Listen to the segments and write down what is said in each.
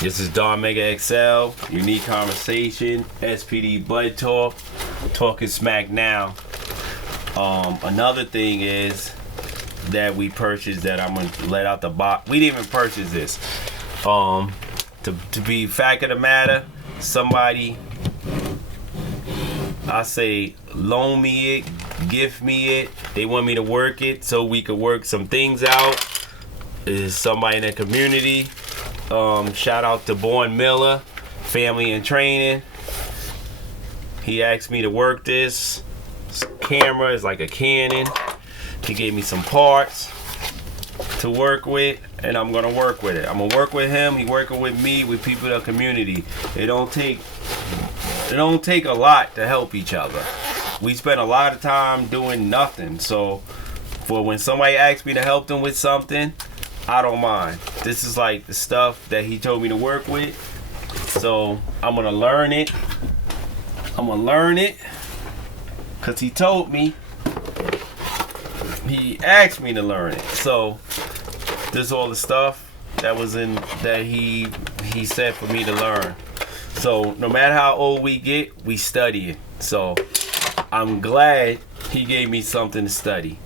This is Don Mega XL, Unique Conversation, SPD Bud Talk, talking smack now. Another thing is that we purchased that I'm gonna let out the box. We didn't even purchase this. To be fact of the matter, somebody, I say, loan me it, gift me it. They want me to work it so we could work some things out. Is somebody in the community. Shout out to Born Miller, Family and Training. He asked me to work this. This camera is like a Canon. He gave me some parts to work with, and I'm gonna work with it. I'm gonna work with him. He working with me, with people in the community. It don't take a lot to help each other. We spend a lot of time doing nothing. So for when somebody asks me to help them with something, I don't mind. This is like the stuff that he told me to work with. So I'm gonna learn it. Cause he told me. He asked me to learn it. So this is all the stuff that was in that he said for me to learn. So no matter how old we get, we study it. So I'm glad he gave me something to study.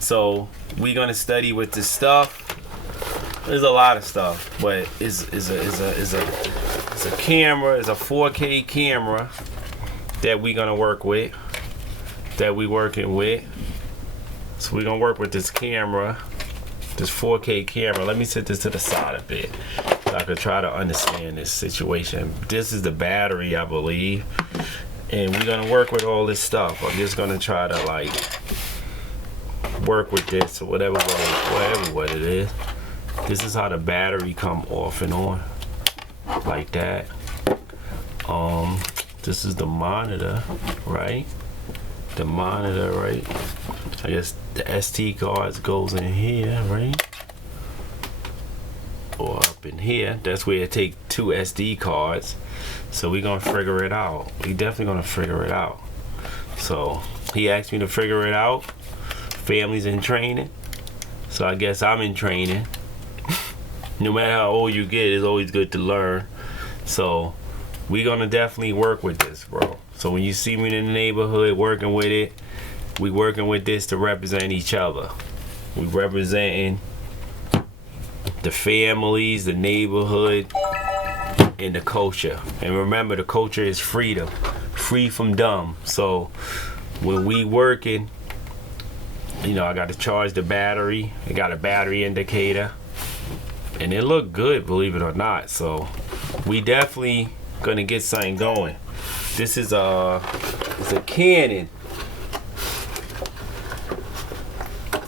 So we're gonna study with this stuff. There's a lot of stuff, but it's a camera, it's a 4K camera that we're gonna work with, that we working with. So we're gonna work with this camera, this 4K camera. Let me set this to the side a bit so I could try to understand this situation. This is the battery, I believe, and we're gonna work with all this stuff. I'm just gonna try to like work with this or whatever what it is. This is how the battery come off and on, like that. This is the monitor, right? The monitor, right? I guess the SD cards goes in here, right? Or up in here. That's where it take 2 SD cards. So we're gonna figure it out. We definitely gonna figure it out. So he asked me to figure it out. Family's in training. So I guess I'm in training. No matter how old you get, it's always good to learn. So we're gonna definitely work with this, bro. So when you see me in the neighborhood working with it, we working with this to represent each other. We representing the families, the neighborhood, and the culture. And remember, the culture is freedom, free from dumb. So when we working, you know, I got to charge the battery. I got a battery indicator. And it looked good, believe it or not. So we definitely gonna get something going. This is it's a Canon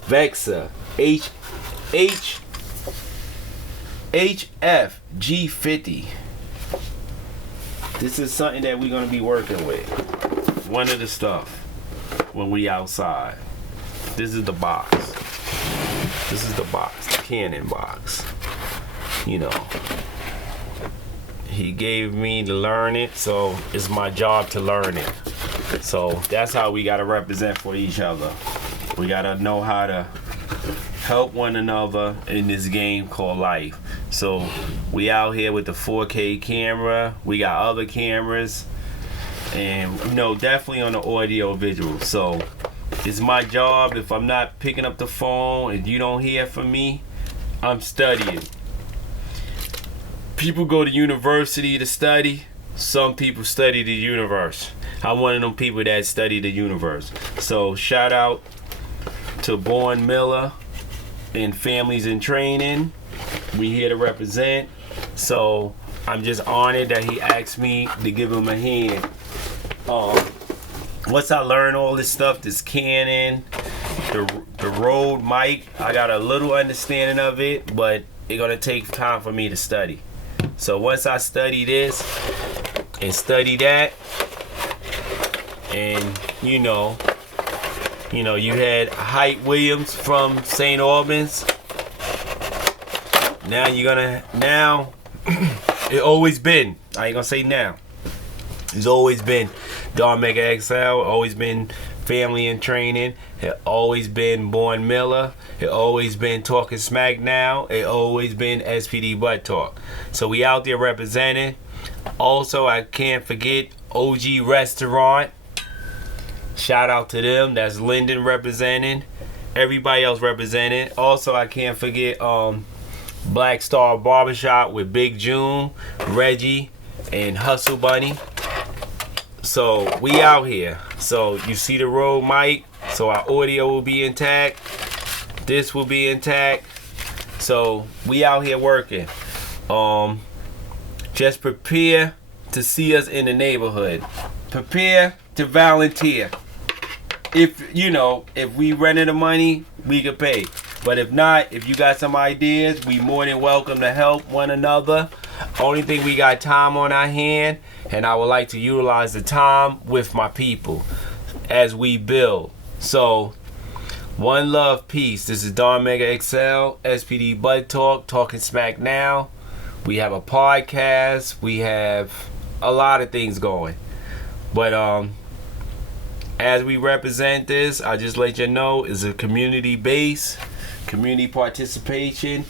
Vexa HF G50. This is something that we're gonna be working with. One of the stuff when we outside. This is the box. This is the box, the Canon box. You know, he gave me to learn it, so it's my job to learn it. So that's how we gotta represent for each other. We gotta know how to help one another in this game called life. So we out here with the 4K camera. We got other cameras, and you know, definitely on the audio visual. So it's my job. If I'm not picking up the phone and you don't hear from me, I'm studying. People go to university to study. Some people study the universe. I'm one of them people that study the universe. So shout out to Born Miller and Families in Training. We here to represent. So I'm just honored that he asked me to give him a hand. Once I learn all this stuff, this Canon, the Rode mic, I got a little understanding of it, but it's gonna take time for me to study. So once I study this and study that, and you know, you had Hype Williams from St. Albans. Now it always been, I ain't gonna say now. It's always been Don Mega XL, always been family in training. It always been Born Miller. It always been Talking Smack Now. It always been SPD Butt Talk. So we out there representing. Also, I can't forget OG Restaurant. Shout out to them. That's Linden representing. Everybody else representing. Also, I can't forget Black Star Barbershop with Big June, Reggie, and Hustle Bunny. So we out here. So you see the Rode mic. So our audio will be intact. This will be intact. So we out here working. Just prepare to see us in the neighborhood. Prepare to volunteer. If we running the money, we can pay. But if not, if you got some ideas, we more than welcome to help one another. Only thing, we got time on our hand, and I would like to utilize the time with my people as we build. So, one love, peace. This is Don Mega XL, SPD Butt Talk, Talking Smack Now. We have a podcast. We have a lot of things going. But as we represent this, I just let you know it's a community base, community participation,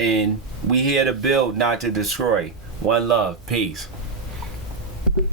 and we here to build, not to destroy. One love, peace.